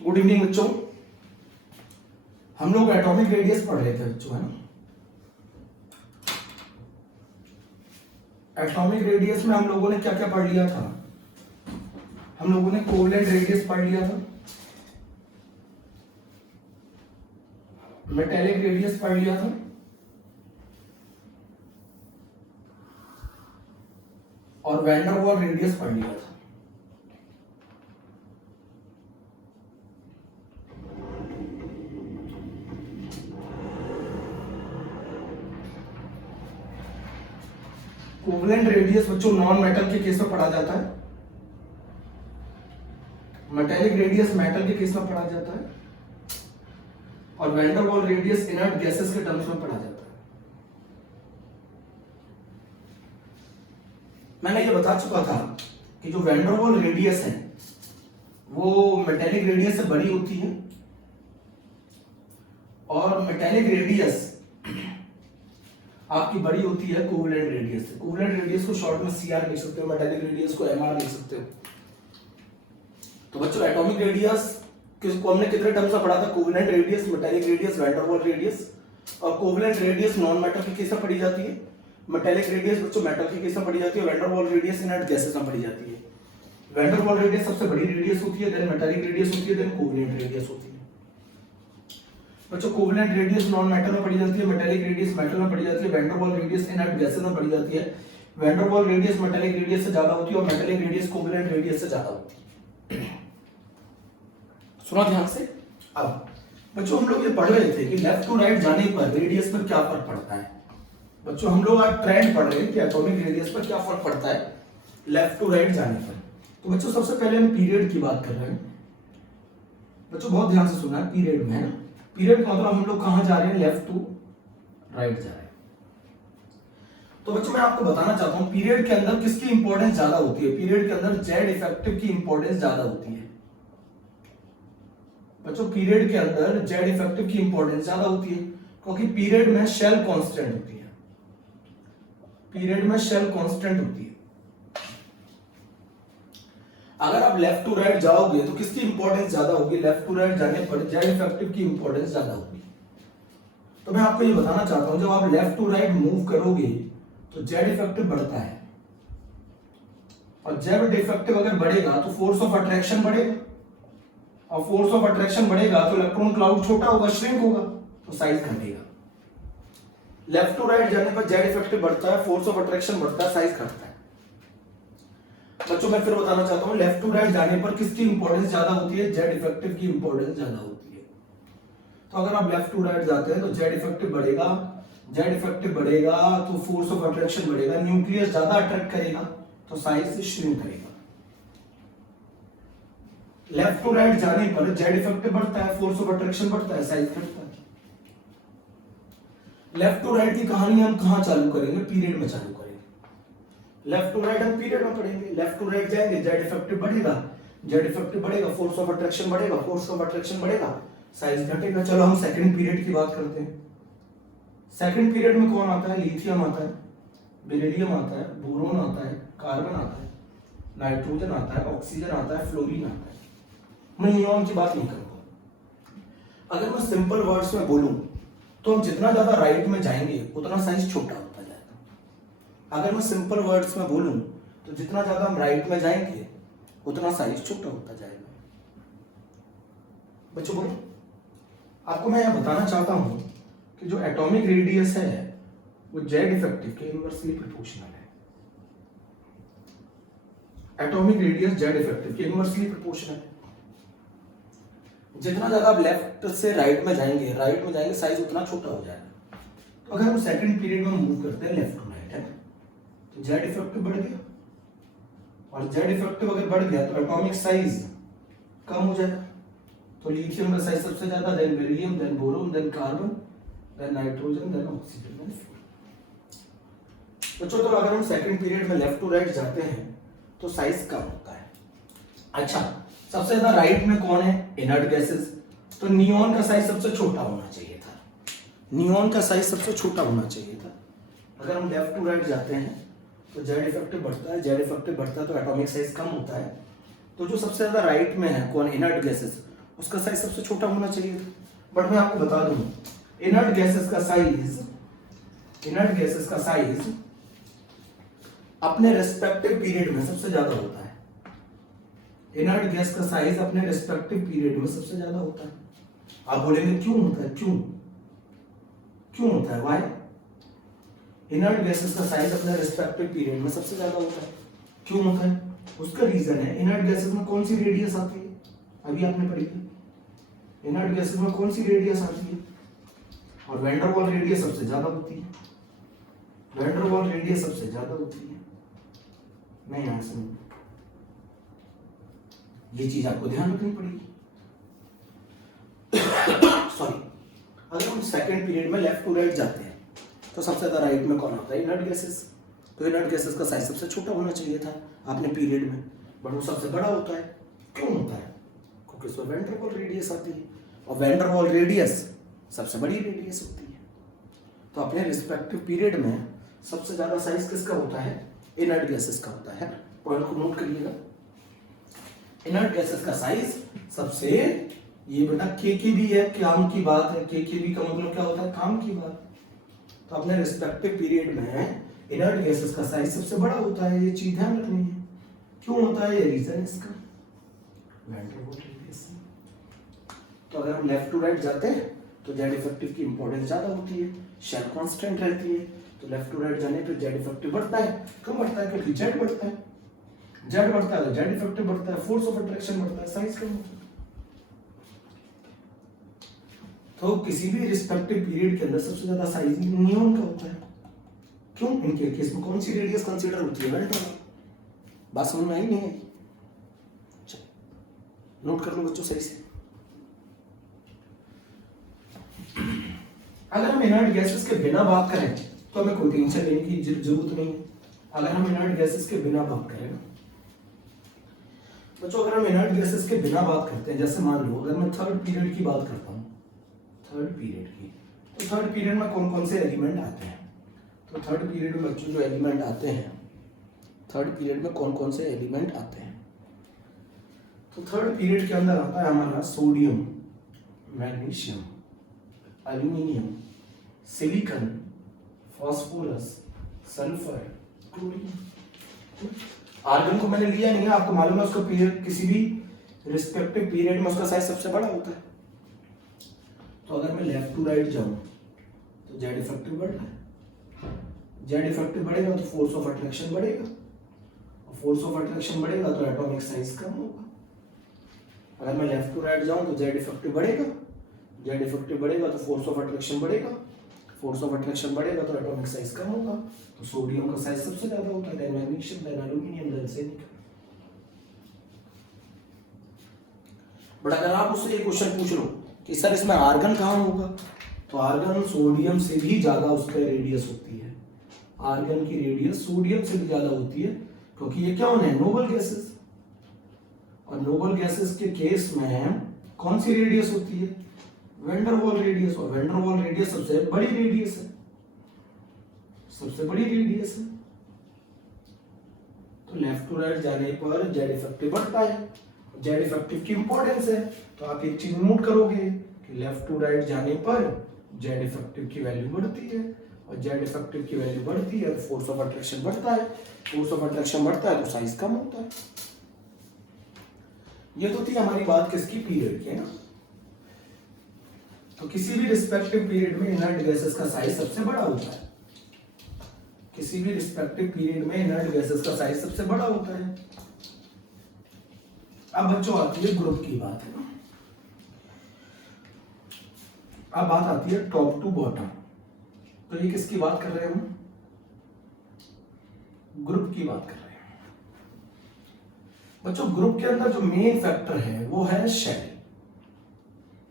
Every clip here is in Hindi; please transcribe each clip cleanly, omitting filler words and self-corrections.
गुड इवनिंग बच्चों। हम लोग एटॉमिक रेडियस पढ़ रहे थे बच्चों, है ना। एटॉमिक रेडियस में हम लोगों ने क्या क्या पढ़ लिया था? हम लोगों ने कोवलेंट रेडियस पढ़ लिया था, मेटेलिक रेडियस पढ़ लिया था, और वैन डेर वाल्स रेडियस पढ़ लिया था। कोवलेंट रेडियस बच्चों नॉन मेटल के केस में पढ़ा जाता है, मेटेलिक रेडियस मेटल के केस में पढ़ा जाता है, और van der Waals radius inert gases के टर्म्स में पढ़ा जाता है। मैंने ये बता चुका था कि जो वैन डेर वाल्स रेडियस है वो मेटेलिक रेडियस से बड़ी होती है, और मेटेलिक रेडियस आपकी बड़ी होती है कोवलेंट रेडियस से। कोवलेंट रेडियस को शॉर्ट में सीआर लिख सकते हो, मेटेलिक रेडियस को एमआर लिख सकते हो। तो बच्चों एटॉमिक रेडियस किसको हमने कितने टर्म्स में पढ़ा था? Covalent radius, metallic radius, van der Waals radius. और कोवलेंट रेडियस नॉन मेटल के केस में पढ़ी जाती है, मेटेलिक रेडियस बच्चों मेटल के केस में पढ़ी जाती है, van der Waals radius inert gases में पढ़ी जाती है। वैन डेर वाल्स रेडियस सबसे बड़ी रेडियस होती है, देन मेटेलिक रेडियस होती है, देन कोवलेंट रेडियस होती है। बच्चों कोवलेंट रेडियस नॉन मेटल में पढ़ी जाती है, मेटेलिक रेडियस मेटल में पढ़ी जाती है, van der Waals radius inert gases में पढ़ी जाती है। Van der Waals radius metallic radius से ज्यादा होती है, और मेटेलिक रेडियस कोवलेंट रेडियस से ज्यादा होती है। सुना ध्यान से। अब बच्चों हम लोग ये पढ़ रहे थे कि लेफ्ट टू राइट जाने पर रेडियस पर क्या फर्क पड़ता है। बच्चों हम लोग आज ट्रेंड पढ़ रहे हैं कि एटॉमिक रेडियस पर क्या फर्क पड़ता है लेफ्ट टू राइट जाने पर। तो बच्चों सबसे पहले हम पीरियड की बात कर रहे हैं। बच्चों बहुत ध्यान से सुना है, पीरियड में है ना। पीरियड का मतलब हम लोग कहां जा रहे हैं? लेफ्ट टू राइट जा रहे हैं। तो बच्चों मैं आपको बताना चाहता हूं पीरियड के अंदर किसकी इंपॉर्टेंस ज्यादा होती है। पीरियड के अंदर जेड इफेक्टिव की इंपॉर्टेंस ज्यादा होती है। बच्चों पीरियड के अंदर जेड इफेक्टिव की इंपॉर्टेंस ज्यादा होती है, क्योंकि पीरियड में शेल कांस्टेंट होती है। पीरियड में शेल कांस्टेंट होती है। अगर आप लेफ्ट टू राइट जाओगे तो किसकी इंपॉर्टेंस ज्यादा होगी? लेफ्ट टू राइट जाने पर जेड इफेक्टिव की इंपॉर्टेंस ज्यादा होगी। तो मैं आपको ये बताना चाहता हूं जब आप लेफ्ट टू राइट मूव करोगे तो जेड इफेक्टिव बढ़ता है, और जेड इफेक्टिव अगर बढ़ेगा तो फोर्स ऑफ अट्रैक्शन बढ़ेगा, और फोर्स ऑफ अट्रैक्शन बढ़ेगा तो इलेक्ट्रॉन क्लाउड छोटा होगा, श्रिंक होगा, तो साइज घटेगा। लेफ्ट टू राइट जाने पर जेड इफेक्टिव बढ़ता है, फोर्स ऑफ अट्रैक्शन बढ़ता है, साइज घटता है। बच्चों मैं फिर बताना चाहता हूं लेफ्ट टू राइट जाने पर किसकी इंपॉर्टेंस ज्यादा होती है? जेड इफेक्टिव की इंपॉर्टेंस ज्यादा होती है। तो अगर आप लेफ्ट टू राइट जाते हैं तो जेड इफेक्टिव बढ़ेगा, जेड इफेक्टिव बढ़ेगा तो फोर्स ऑफ अट्रैक्शन बढ़ेगा, न्यूक्लियस ज्यादा अट्रैक्ट करेगा तो साइज श्रिंक करेगा। लेफ्ट टू राइट जाने पर जेड इफेक्टिव बढ़ता है, फोर्स ऑफ अट्रैक्शन बढ़ता है, साइज घटता है। लेफ्ट टू राइट की कहानी हम कहां चालू करेंगे? पीरियड में चालू करेंगे। लेफ्ट टू राइट हम पीरियड में पढ़ेंगे। लेफ्ट टू राइट जाएंगे, जेड इफेक्टिव बढ़ेगा, जेड इफेक्टिव बढ़ेगा, फोर्स ऑफ अट्रैक्शन बढ़ेगा, फोर्स ऑफ अट्रैक्शन बढ़ेगा, साइज घटेगा। चलो हम सेकंड पीरियड की बात करते हैं। सेकंड पीरियड में कौन आता है? लिथियम आता है, बेरिलियम आता है, बोरोन आता है, कार्बन आता है, नाइट्रोजन आता है, ऑक्सीजन आता है, फ्लोरीन आता है। मैं नियॉन की बात नहीं करूंगा। अगर मैं सिंपल वर्ड्स में बोलूं तो हम जितना ज्यादा राइट में जाएंगे उतना साइज छोटा होता जाएगा। अगर मैं सिंपल वर्ड्स में बोलूं तो जितना ज्यादा हम राइट में जाएंगे उतना साइज छोटा होता जाएगा। बच्चों बोलो, आपको मैं यह बताना चाहता हूं कि जो एटॉमिक रेडियस है वो जेड इफेक्टिव के इनवर्सली प्रोपोर्शनल है। एटॉमिक रेडियस जेड इफेक्टिव के इनवर्सली प्रोपोर्शनल है। जितना ज्यादा आप लेफ्ट से राइट में जाएंगे साइज उतना छोटा हो जाएगा। तो अगर हम सेकंड पीरियड में मूव करते हैं लेफ्ट टू राइट है तो जेड इफेक्टिव बढ़ गया, और जेड इफेक्टिव अगर बढ़ गया तो एटॉमिक साइज कम हो जाएगा। तो लिथियम का साइज सबसे ज्यादा, then beryllium, then boron, then carbon, then nitrogen, then oxygen, then fluorine. बच्चों तो अगर हम सेकंड पीरियड में लेफ्ट टू राइट जाते हैं तो साइज कम होता है। अच्छा, सबसे ज्यादा राइट में कौन है? Inert gases. तो नियॉन का साइज सबसे छोटा होना चाहिए था, नियॉन का साइज सबसे छोटा होना चाहिए था। अगर हम लेफ्ट टू राइट जाते हैं तो जेड इफेक्टिव बढ़ता है, जेड इफेक्टिव बढ़ता है तो एटॉमिक साइज कम होता है। तो जो सबसे ज्यादा राइट में है कौन? Inert gases. उसका साइज सबसे छोटा होना चाहिए था। बट मैं आपको बता दूं, इनर्ट गैसेस का साइज अपने रेस्पेक्टिव पीरियड में सबसे ज्यादा होता है। इनर्ट गैस का साइज अपने रेस्पेक्टिव पीरियड में सबसे ज्यादा होता है। आप बोलेंगे क्यों होता है, क्यों होता है, व्हाई? इनर्ट गैसेस का साइज अपने रेस्पेक्टिव पीरियड में सबसे ज्यादा होता है। क्यों होता है? उसका रीजन है, इनर्ट गैसेस में कौन सी रेडियस आती है, अभी आपने पढ़ी थी। इनर्ट गैसेस में कौन सी रेडियस आती है, और वैन डर वाल रेडियस सबसे ज्यादा होती है। वैन डर वाल रेडियस सबसे ज्यादा होती है। मैं यहां से ये चीज आपको ध्यान रखनी पड़ेगी। सॉरी, अगर हम सेकंड पीरियड में लेफ्ट टू राइट जाते हैं तो सबसे ज्यादा राइट में कौन होता है, इनर्ट गैसेस। तो इनर्ट गैसेस का साइज सबसे छोटा होना चाहिए था आपने पीरियड में, बट वो सबसे बड़ा होता है। क्यों होता है? क्योंकि उसमें वैन डर वाल रेडियस आती है, और वैन डर वाल रेडियस सबसे बड़ी रेडियस होती है। तो अपने रिस्पेक्टिव पीरियड में सबसे ज्यादा साइज किसका होता है, इनर्ट गैसेस का होता है। पॉइंट को नोट करिएगा, इनर्ट गैसेस का साइज सबसे, ये बेटा के की भी है, काम की बात है, के भी का मतलब क्या होता है, काम की बात। तो अपने रिस्पेक्टिव पीरियड में इनर्ट गैसेस का साइज सबसे बड़ा होता है, ये चीज ध्यान रखनी है। क्यों होता है, ये रीजन है इसका, वैन डर वाल रेडियस। तो अगर हम लेफ्ट टू राइट जाते हैं तो जेड इफेक्टिव की इंपॉर्टेंस ज्यादा होती है, शेल कांस्टेंट रहती है। तो लेफ्ट टू राइट जाने पे जेड इफेक्टिव बढ़ता है। क्यों बढ़ता है? क्योंकि जेड बढ़ता है, जेड बढ़ता है तो जेड इफेक्टिव बढ़ता है, फोर्स ऑफ अट्रैक्शन बढ़ता है, साइज कम होता है। तो किसी भी रिस्पेक्टिव पीरियड के अंदर सबसे ज्यादा साइज नियॉन का होता है। क्यों? इनके केस में कौन सी रेडियस कंसीडर होती है, वैन डर वाल। बात समझ में आई नहीं आई? नोट कर लो बच्चों सही से। अगर हम इनर्ट गैसेस के बिना बात करें तो हमें कोई टेंशन लेने की जरूरत नहीं है। अगर हम इनर्ट गैसेस के बिना बात करें बच्चों, अगर हम इनर्ट गैसेस के बिना बात करते हैं, जैसे मान लो अगर मैं थर्ड पीरियड की बात करता हूँ, थर्ड पीरियड की, तो थर्ड पीरियड में कौन कौन से एलिमेंट आते हैं? तो थर्ड पीरियड में बच्चों जो एलिमेंट आते हैं, थर्ड पीरियड में कौन कौन से एलिमेंट आते हैं? तो थर्ड पीरियड के अंदर आता है हमारा sodium, magnesium, aluminium, silicon, phosphorus, sulphur, chlorine. Argon को मैंने लिया नहीं है, आपको मालूम है उसका पीरियड, किसी भी रिस्पेक्टिव पीरियड में उसका साइज सबसे बड़ा होता है। तो अगर मैं लेफ्ट टू राइट जाऊं तो जेड इफेक्टिव बढ़ रहा है, जेड इफेक्टिव बढ़ेगा तो फोर्स ऑफ अट्रैक्शन बढ़ेगा, और फोर्स ऑफ अट्रैक्शन बढ़ेगा तो एटॉमिक साइज कम होगा। अगर मैं लेफ्ट टू राइट जाऊं तो जेड इफेक्टिव बढ़ेगा, जेड इफेक्टिव बढ़ेगा तो फोर्स ऑफ अट्रैक्शन बढ़ेगा, फोर्स ऑफ अट्रैक्शन बढ़ेगा तो एटॉमिक साइज कम होगा। तो सोडियम का साइज सबसे ज्यादा होता है, then magnesium, then aluminium, then silicon. But अगर आप उससे एक क्वेश्चन पूछ लो कि सर इसमें आर्गन कहाँ होगा, तो आर्गन सोडियम से भी ज्यादा उसका रेडियस होती है। आर्गन की रेडियस सोडियम से भी ज्यादा होती है, क्योंकि ये क्या है, नोबल गैसेस। और नोबल गैसेस के केस में कौन सी रेडियस होती है, वैन डर वाल रेडियस। और वैन डर वाल रेडियस सबसे बड़ी रेडियस है, सबसे बड़ी रेडियस है। तो लेफ्ट टू राइट जाने पर जेड इफेक्टिव बढ़ता है, जेड इफेक्टिव की इंपॉर्टेंस है। तो आप एक चीज नोट करोगे कि लेफ्ट टू राइट जाने पर जेड इफेक्टिव की वैल्यू बढ़ती है, और जेड इफेक्टिव की वैल्यू बढ़ती है तो फोर्स ऑफ अट्रैक्शन बढ़ता है, फोर्स ऑफ अट्रैक्शन बढ़ता है तो साइज कम होता है। ये तो थी हमारी बात किसकी, पीरियड की, है ना। तो किसी भी रिस्पेक्टिव पीरियड में इनर्ट गैसेस का साइज सबसे बड़ा होता है, किसी भी रिस्पेक्टिव पीरियड में इनर्ट गैसेस का साइज सबसे बड़ा होता है। अब बच्चों आती है ग्रुप की बात, है ना। अब बात आती है टॉप टू बॉटम। तो ये किसकी बात कर रहे हैं हम, ग्रुप की बात कर रहे हैं। बच्चों ग्रुप के अंदर जो मेन फैक्टर है वो है शेल।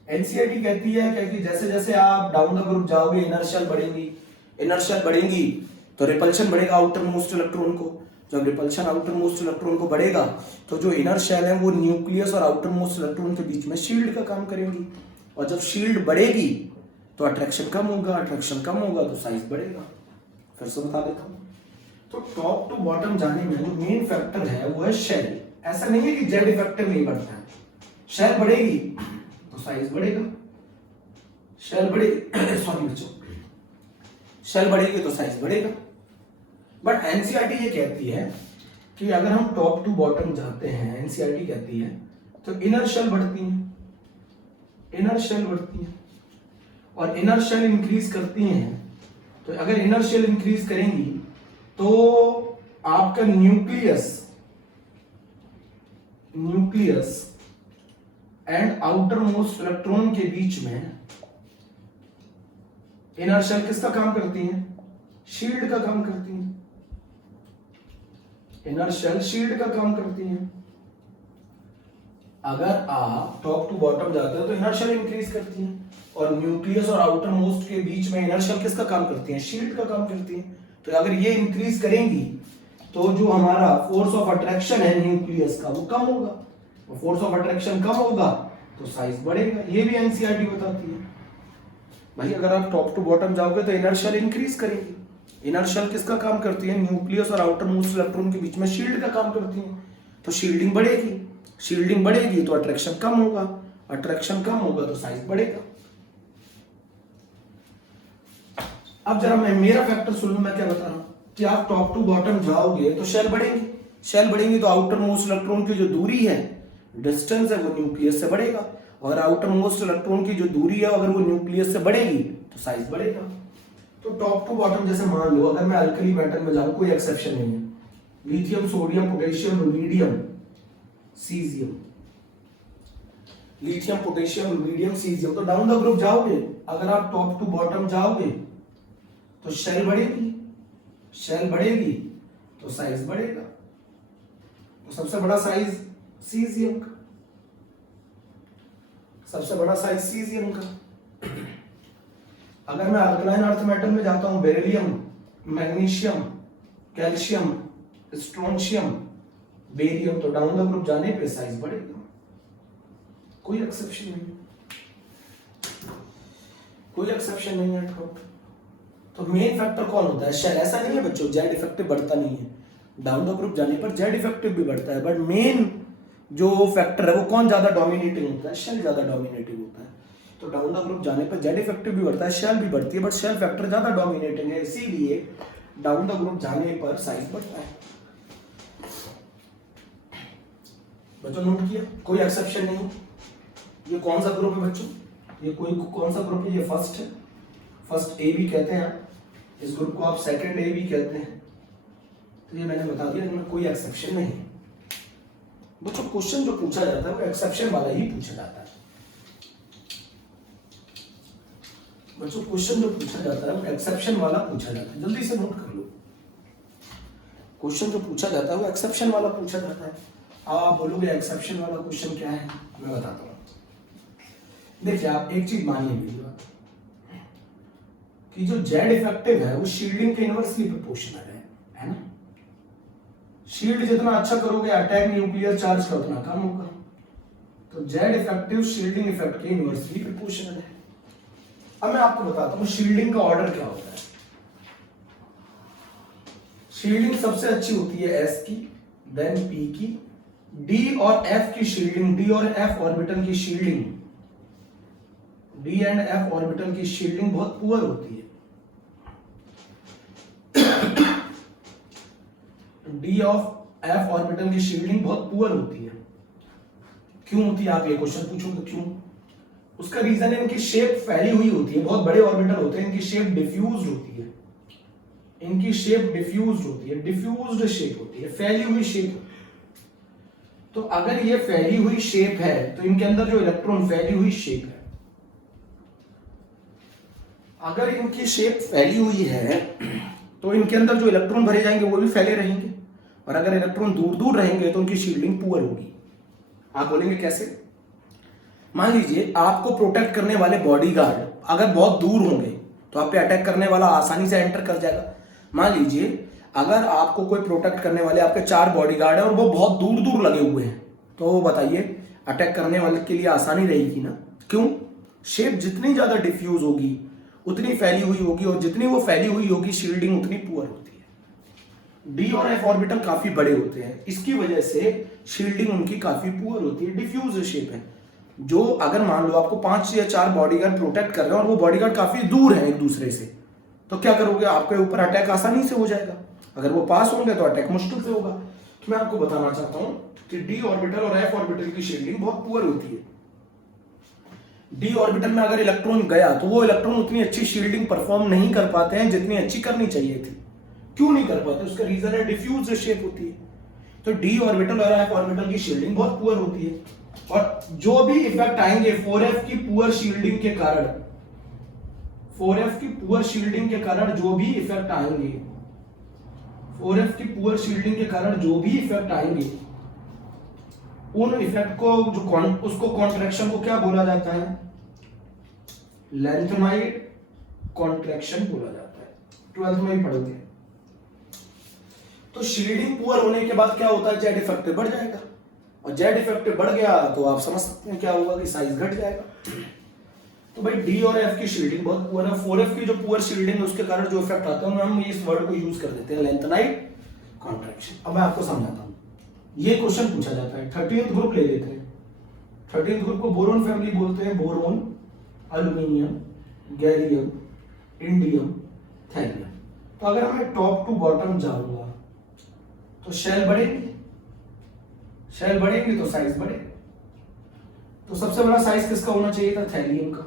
एनसीईआरटी कहती है कि जैसे जैसे आप डाउन द ग्रुप जाओगे इनर्शियल बढ़ेंगी, इनर्शियल बढ़ेंगी तो रिपल्शन बढ़ेगा आउटर मोस्ट इलेक्ट्रॉन को। जब रिपल्शन आउटर मोस्ट इलेक्ट्रॉन को बढ़ेगा तो जो इनर शेल है वो न्यूक्लियस और आउटर मोस्ट इलेक्ट्रॉन के बीच में शील्ड का काम करेंगी, और जब शील्ड बढ़ेगी तो अट्रैक्शन कम होगा, अट्रैक्शन कम होगा तो साइज बढ़ेगा। फिर से बता देता हूँ, तो टॉप टू बॉटम जाने में जो मेन फैक्टर है वो है शेल। ऐसा नहीं है कि जेड इफेक्टिव नहीं बढ़ता है, शेल बढ़ेगी साइज बढ़ेगा, शेल बढ़ेगी सॉरी बच्चों, शेल बढ़ेगी तो साइज बढ़ेगा। बट एनसीईआरटी ये कहती है कि अगर हम टॉप टू बॉटम जाते हैं, एनसीईआरटी कहती है तो इनर शेल बढ़ती है, इनर शेल बढ़ती है और इनर शेल इंक्रीज करती हैं। तो अगर इनर शेल इंक्रीज करेंगी तो आपका nucleus and outer most electron के बीच में इनर शेल किसका काम करती है? शील्ड का काम करती है। इनर शेल शील्ड का काम करती है। अगर आप टॉप टू बॉटम जाते हो तो इनर शेल इंक्रीज करती है और न्यूक्लियस और आउटर मोस्ट के बीच में इनर शेल किसका काम करती है? शील्ड का काम करती है। तो अगर ये इंक्रीज करेंगी तो जो हमारा फोर्स ऑफ अट्रैक्शन है न्यूक्लियस का वो कम होगा, फोर्स ऑफ अट्रैक्शन कम होगा तो साइज बढ़ेगा। ये भी एनसीईआरटी बताती है भाई। अगर आप टॉप टू बॉटम जाओगे तो इनर शेल इंक्रीज करेंगी। इनर शेल किसका काम करती है? न्यूक्लियस और आउटर मोस्ट इलेक्ट्रॉन के बीच में शील्ड का काम करती है। तो शील्डिंग बढ़ेगी, शील्डिंग बढ़ेगी तो अट्रैक्शन कम होगा, अट्रैक्शन कम होगा तो साइज बढ़ेगा। अब जरा मैं मेरा फैक्टर सुन लो, मैं क्या बता रहा हूं कि आप टॉप टू बॉटम जाओगे तो शेल बढ़ेंगी, शेल बढ़ेंगी तो आउटर मोस्ट इलेक्ट्रॉन की जो दूरी है, डिस्टेंस है, वो न्यूक्लियस से बढ़ेगा और आउटर मोस्ट इलेक्ट्रॉन की जो दूरी है अगर वो न्यूक्लियस से बढ़ेगी तो साइज बढ़ेगा। तो टॉप टू बॉटम जैसे मान लो अगर मैं अल्कली मेटल में जाऊं, कोई एक्सेप्शन नहीं है, lithium, sodium, potassium, rubidium, caesium, lithium, potassium, rubidium, caesium, तो डाउन द ग्रुप जाओगे, अगर आप टॉप टू बॉटम जाओगे तो शेल बढ़ेगी, शेल बढ़ेगी तो साइज बढ़ेगा। तो सबसे बड़ा साइज सीजियम का, सबसे बड़ा साइज सीजियम का। अगर मैं अल्कलाइन अर्थ मेटल में जाता हूं, beryllium, magnesium, calcium, strontium, barium, तो डाउन द ग्रुप जाने पे साइज बढ़ेगा। कोई एक्सेप्शन नहीं, कोई एक्सेप्शन नहीं है। तो मेन फैक्टर कौन होता है? शेल। ऐसा नहीं है बच्चों जेड इफेक्टिव बढ़ता नहीं है, डाउन द ग्रुप जाने पर जेड इफेक्टिव भी बढ़ता है, बट मेन जो फैक्टर है वो कौन ज्यादा डोमिनेटिंग होता है? शेल ज्यादा डोमिनेटिंग होता है। तो डाउन द ग्रुप जाने पर जेड इफेक्टिव भी बढ़ता है, शेल भी बढ़ती है, बट शेल फैक्टर ज्यादा डोमिनेटिंग है, इसीलिए डाउन द ग्रुप जाने पर साइज बढ़ता है। बच्चों नोट किया? कोई एक्सेप्शन नहीं। ये कौन सा ग्रुप है बच्चों? ये कोई कौन सा ग्रुप है? ये फर्स्ट है, फर्स्ट ए भी कहते हैं, इस ग्रुप को आप सेकंड ए भी कहते हैं। तो ये मैंने बता दिया, इनमें कोई एक्सेप्शन नहीं। बच्चों क्वेश्चन जो पूछा जाता है वो एक्सेप्शन वाला ही पूछा जाता है। बच्चों क्वेश्चन जो पूछा जाता है वो एक्सेप्शन वाला पूछा जाता है, जल्दी से नोट कर लो। क्वेश्चन जो पूछा जाता है वो एक्सेप्शन वाला पूछा जाता है। आप बोलोगे एक्सेप्शन वाला क्वेश्चन क्या है? मैं बताता हूँ। देखिए आप एक चीज मानिए मेरी बात, कि जो जेड इफेक्टिव है वो शील्डिंग के इनवर्सली प्रोपोर्शनल है ना। शील्ड जितना अच्छा करोगे अटैक न्यूक्लियर चार्ज का उतना कम होगा। तो जेड इफेक्टिव शील्डिंग इफेक्ट के इनवर्सली प्रोपोर्शनल है। अब मैं आपको बताता हूं शील्डिंग का ऑर्डर क्या होता है। शील्डिंग सबसे अच्छी होती है एस की, देन पी की, डी और एफ की शील्डिंग, डी और एफ ऑर्बिटल की shielding, D and F orbital की शील्डिंग बहुत पुअर होती है। डी ऑफ एफ ऑर्बिटल की शील्डिंग बहुत पुअर होती है। क्यों होती है? आप ये क्वेश्चन पूछोगे क्यों? उसका रीजन है इनकी शेप फैली हुई होती है, बहुत बड़े ऑर्बिटल होते हैं, इनकी शेप डिफ्यूज्ड होती है, इनकी शेप डिफ्यूज्ड होती है, डिफ्यूज्ड शेप होती है, फैली हुई शेप। तो अगर ये फैली हुई शेप है तो इनके अंदर जो इलेक्ट्रॉन फैली हुई शेप है, अगर इनकी शेप फैली हुई है तो इनके अंदर जो इलेक्ट्रॉन भरे जाएंगे वो भी फैले रहेंगे, और अगर इलेक्ट्रॉन दूर दूर रहेंगे तो उनकी शील्डिंग पुअर होगी। आप बोलेंगे कैसे? मान लीजिए आपको प्रोटेक्ट करने वाले बॉडीगार्ड अगर बहुत दूर होंगे तो आप पे अटैक करने वाला आसानी से एंटर कर जाएगा। मान लीजिए अगर आपको कोई प्रोटेक्ट करने वाले आपके 4 बॉडीगार्ड है और वो बहुत दूर दूर लगे हुए हैं, तो वो बताइए अटैक करने वाले के लिए आसानी रहेगी ना। क्यों? शेप जितनी ज्यादा डिफ्यूज होगी उतनी फैली हुई होगी, और जितनी वो फैली हुई होगी शील्डिंग उतनी पुअर होती है। डी और एफ ऑर्बिटल काफी बड़े होते हैं, इसकी वजह से शील्डिंग उनकी काफी पुअर होती है, डिफ्यूज शेप है। जो अगर मान लो आपको 5 या 4 बॉडीगार्ड प्रोटेक्ट कर रहे हैं और वो बॉडीगार्ड काफी दूर है एक दूसरे से, तो क्या करोगे, आपके ऊपर अटैक आसानी से हो जाएगा। अगर वो पास होंगे तो अटैक मुश्किल से होगा। तो मैं आपको बताना चाहता हूं कि डी ऑर्बिटल और एफ ऑर्बिटल की शील्डिंग बहुत पुअर होती है। डी ऑर्बिटल में अगर इलेक्ट्रॉन गया तो वो इलेक्ट्रॉन उतनी अच्छी शील्डिंग परफॉर्म नहीं कर पाते हैं जितनी अच्छी करनी चाहिए थी। क्यों नहीं कर पाते, उसका रीजन है डिफ्यूज शेप होती है। तो डी ऑर्बिटल और एफ ऑर्बिटल की शील्डिंग बहुत पुअर होती है, और जो भी इफेक्ट आएंगे 4f की पुअर शील्डिंग के कारण, 4f की पुअर शील्डिंग के कारण जो भी इफेक्ट आएंगे, 4f की पुअर शील्डिंग के कारण जो भी इफेक्ट आएंगे, उन इफेक्ट को जो उसको कॉन्ट्रैक्शन को क्या बोला जाता है, लेंथेनॉइड कॉन्ट्रैक्शन बोला जाता है। 12th में ही पढ़ोगे। तो शील्डिंग पुअर होने के बाद क्या होता है, जेड इफेक्टिव बढ़ जाएगा, और जेड इफेक्टिव बढ़ गया तो आप समझ सकते हैं क्या होगा कि साइज घट जाएगा। तो भाई डी और एफ की शील्डिंग बहुत पुअर है। 4f की जो पुअर शील्डिंग है उसके कारण जो इफेक्ट आता है हम इस वर्ड को यूज कर देते हैं, लेंथेनॉइड कॉन्ट्रैक्शन। अब मैं आपको समझाता हूं, ये क्वेश्चन पूछा जाता है। 13th ग्रुप ले लेते हैं। 13th ग्रुप को बोरोन फैमिली बोलते हैं। Boron, aluminium, gallium, indium, thallium. तो अगर मैं टॉप टू बॉटम जाऊंगा तो शेल बढ़ेगी, शेल बढ़ेंगे तो साइज बढ़ेगा। तो सबसे बड़ा साइज किसका होना चाहिए था, थैलियम का,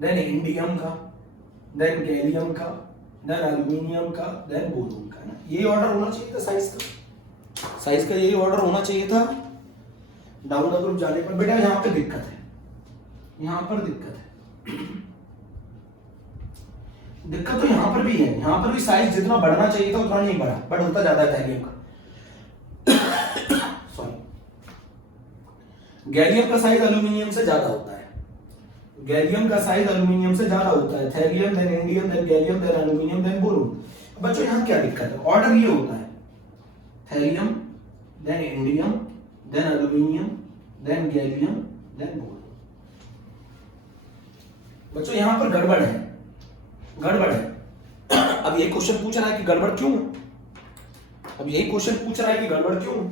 देन इंडियम का, देन गैलियम का, देन एल्यूमिनियम का, देन बोरोन का, ना ये ऑर्डर होना चाहिए था साइज का। साइज का यही ऑर्डर होना चाहिए था। डाउन द ग्रुप जाने पर बेटा यहां पे दिक्कत है, यहां पर दिक्कत है। दिक्कत तो यहां पर भी है, यहां पर भी साइज जितना बढ़ना चाहिए था उतना नहीं बढ़ा, बट होता ज्यादा है थैलियम का। सॉरी, गैलियम का साइज एल्यूमिनियम से ज्यादा होता है, गैलियम का साइज एल्यूमिनियम से ज्यादा होता है। Thallium, then indium, then gallium, then aluminium, then boron. बच्चों यहां क्या दिक्कत है, ऑर्डर ये होता है, thallium, then indium, then aluminium, then gallium, then boron. बच्चों यहां पर गड़बड़ है, गड़बड़ है। अब ये क्वेश्चन पूछ रहा है कि गड़बड़ क्यों, अब यही क्वेश्चन पूछ रहा है कि गड़बड़ क्यों।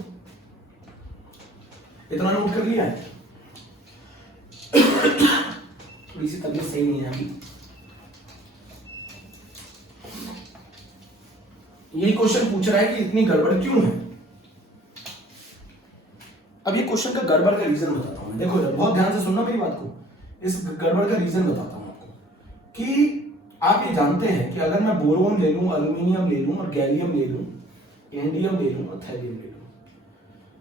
इतना नोट कर लिया है। थोड़ी सी तबीयत सही नहीं है अभी। यही क्वेश्चन पूछ रहा है कि इतनी गड़बड़ क्यों है। अब ये क्वेश्चन का गड़बड़ का रीजन बताता हूं। देखो बहुत ध्यान से सुनना मेरी बात को। इस गड़बड़ का रीजन बताता हूं आपको कि आप ये जानते हैं कि अगर मैं बोरोन ले लूं, एल्यूमिनियम ले लूं और गैलियम ले लूं, इंडियम ले लूं और थैलियम ले लूं,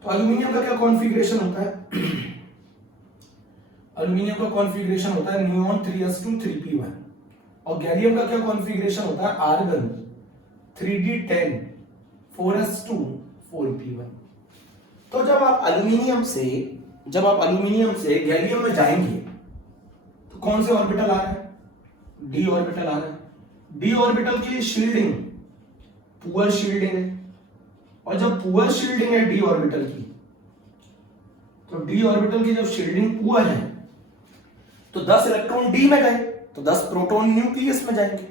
तो एल्यूमिनियम का क्या कॉन्फ़िगरेशन होता है, एल्यूमिनियम का कॉन्फ़िगरेशन होता है नियॉन 3s2 3p1, और गैलियम का क्या कॉन्फ़िगरेशन होता है आर्गन 3d10 4s2 4p1। तो जब आप एल्यूमिनियम से गैलियम में जाएंगे तो कौन से ऑर्बिटल आ रहे हैं, डी ऑर्बिटल आ रहा है। डी ऑर्बिटल की शील्डिंग पुअर शील्डिंग है, और जब पुअर शील्डिंग है डी ऑर्बिटल की, तो डी ऑर्बिटल की जब शील्डिंग पुअर है तो 10 इलेक्ट्रॉन डी में गए तो 10 प्रोटॉन न्यूक्लियस में जाएंगे।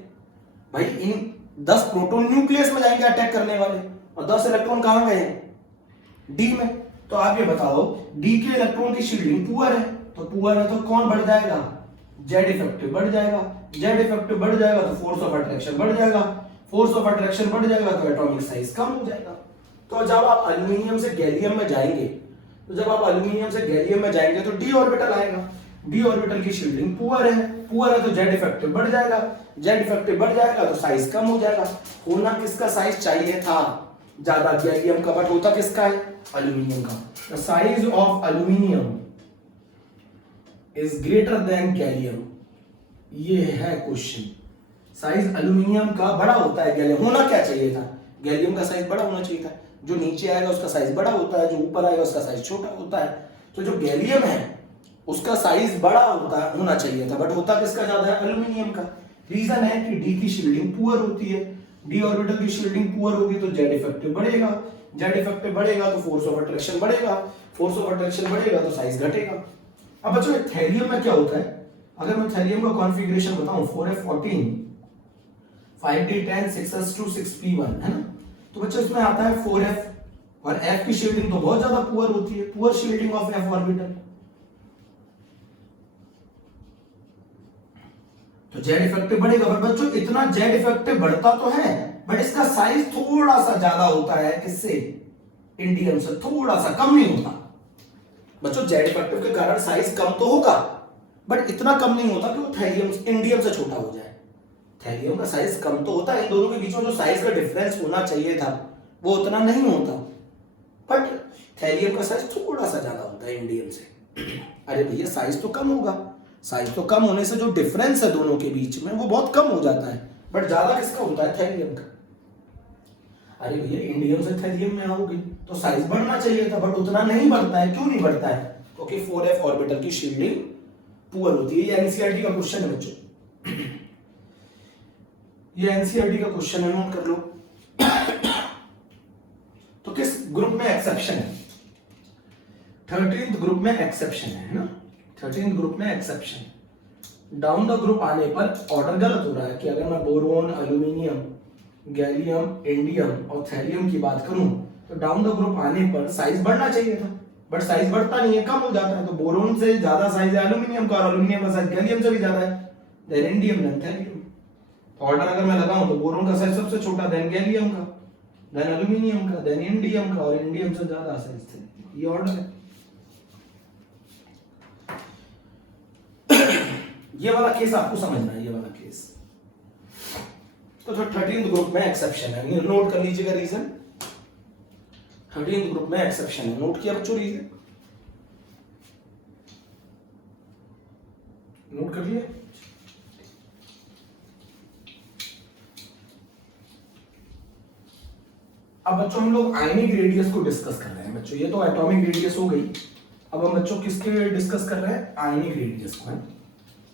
भाई इन 10 प्रोटॉन न्यूक्लियस में जाएंगे अटैक करने वाले, और 10 इलेक्ट्रॉन कहां गए, डी में। तो आप ये बताओ डी के इलेक्ट्रॉन की शील्डिंग पुअर है, तो पुअर है तो कौन बढ़ जाएगा, जेड इफेक्टिव बढ़ जाएगा। जेड इफेक्टिव बढ़ जाएगा तो फोर्स ऑफ अट्रैक्शन बढ़ जाएगा, फोर्स ऑफ अट्रैक्शन बढ़ जाएगा तो एटॉमिक साइज कम हो जाएगा। तो जब आप एल्यूमिनियम से गैलियम में जाएंगे तो डी ऑर्बिटल आएगा। डी ऑर्बिटल की शील्डिंग पुअर है तो जेड इफेक्टिव बढ़ जाएगा, जेड इफेक्टिव बढ़ जाएगा तो साइज कम हो जाएगा। होना किसका साइज चाहिए था ज्यादा, गैलियम का, बट होता किसका है, एल्यूमिनियम का। The size of aluminium is greater then gallium, ये है क्वेश्चन। साइज एल्यूमिनियम का बड़ा होता है गैलियम, होना क्या चाहिए था, गैलियम का साइज बड़ा होना चाहिए था। जो नीचे आएगा उसका साइज बड़ा होता है, जो ऊपर आएगा उसका साइज छोटा होता है। तो जो गैलियम है उसका साइज बड़ा होना चाहिए था, बट होता किसका ज्यादा है, एल्यूमिनियम का। रीजन है कि डी की शील्डिंग पुअर होती है, डी ऑर्बिटल की शील्डिंग पुअर होगी तो जेड इफेक्टिव बढ़ेगा, जेड इफेक्टिव बढ़ेगा तो फोर्स ऑफ अट्रैक्शन बढ़ेगा, फोर्स ऑफ अट्रैक्शन बढ़ेगा तो साइज घटेगा। अब बच्चों थैलियम में क्या होता है, अगर मैं थैलियम का कॉन्फ़िगरेशन बताऊं 4f14 5d10 6s2 6p1 है ना, तो बच्चों इसमें आता है 4f, और f की शील्डिंग तो बहुत ज्यादा पुअर होती है, poor shielding of f orbital. तो जेड इफेक्टिव बढ़ेगा। पर बच्चों इतना जेड इफेक्टिव बढ़ता तो है, बट इसका साइज थोड़ा सा ज्यादा होता है किससे, इंडियम से, थोड़ा सा कम नहीं होता। बच्चों जेड इफेक्टिव के कारण साइज कम तो होगा, बट इतना कम नहीं होता कि वो थैलियम इंडियम से छोटा हो जाए। थैलियम का साइज कम तो होता है, इन दोनों के बीच में जो साइज का डिफरेंस होना चाहिए था वो उतना नहीं होता, बट थैलियम का साइज थोड़ा सा ज्यादा होता है इंडियम से। अरे भैया साइज तो कम होगा, साइज तो कम होने से जो डिफरेंस है दोनों के बीच में वो बहुत कम हो जाता है, बट ज्यादा किसका होता है, थैलियम का। अरे भैया इंडियम से थैलियम में आओगे तो साइज बढ़ना चाहिए था, बट उतना नहीं बढ़ता है। क्यों नहीं बढ़ता है, क्योंकि 4f ऑर्बिटल की शील्डिंग पुअर होती है। ये एनसीईआरटी का क्वेश्चन है बच्चों, ये एनसीईआरटी का क्वेश्चन है, नोट कर लो। तो किस ग्रुप में एक्सेप्शन है, 13th ग्रुप में एक्सेप्शन है ना, 13th ग्रुप में एक्सेप्शन। डाउन द ग्रुप आने पर ऑर्डर गलत हो रहा है कि अगर मैं बोरोन, एल्यूमिनियम, गैलियम, इंडियम और थैलियम की बात करूं तो डाउन द ग्रुप आने पर साइज बढ़ना चाहिए था, बट साइज बढ़ता नहीं है, कम हो जाता है। तो बोरोन से ज्यादा साइज है एल्यूमिनियम का, और एल्यूमिनियम का साइज गैलियम से भी ज्यादा है, then indium then thallium. Order अगर मैं लगाऊं तो बोरोन का साइज सबसे छोटा, देन गैलियम का, देन एल्यूमिनियम का, देन इंडियम का, और इंडियम से ज्यादा साइज थे। ये ऑर्डर है। ये वाला केस आपको समझना है, ये वाला केस। तो 13th ग्रुप में एक्सेप्शन है, नोट कर लीजिएगा रीजन। 13th ग्रुप में एक्सेप्शन है, नोट किया बच्चों रीजन, नोट कर लिया। अब बच्चों हम लोग आयनिक रेडियस को डिस्कस कर रहे हैं बच्चों। ये तो एटॉमिक रेडियस हो गई, अब हम बच्चों किसके डिस्कस कर रहे हैं, आयनिक रेडियस को।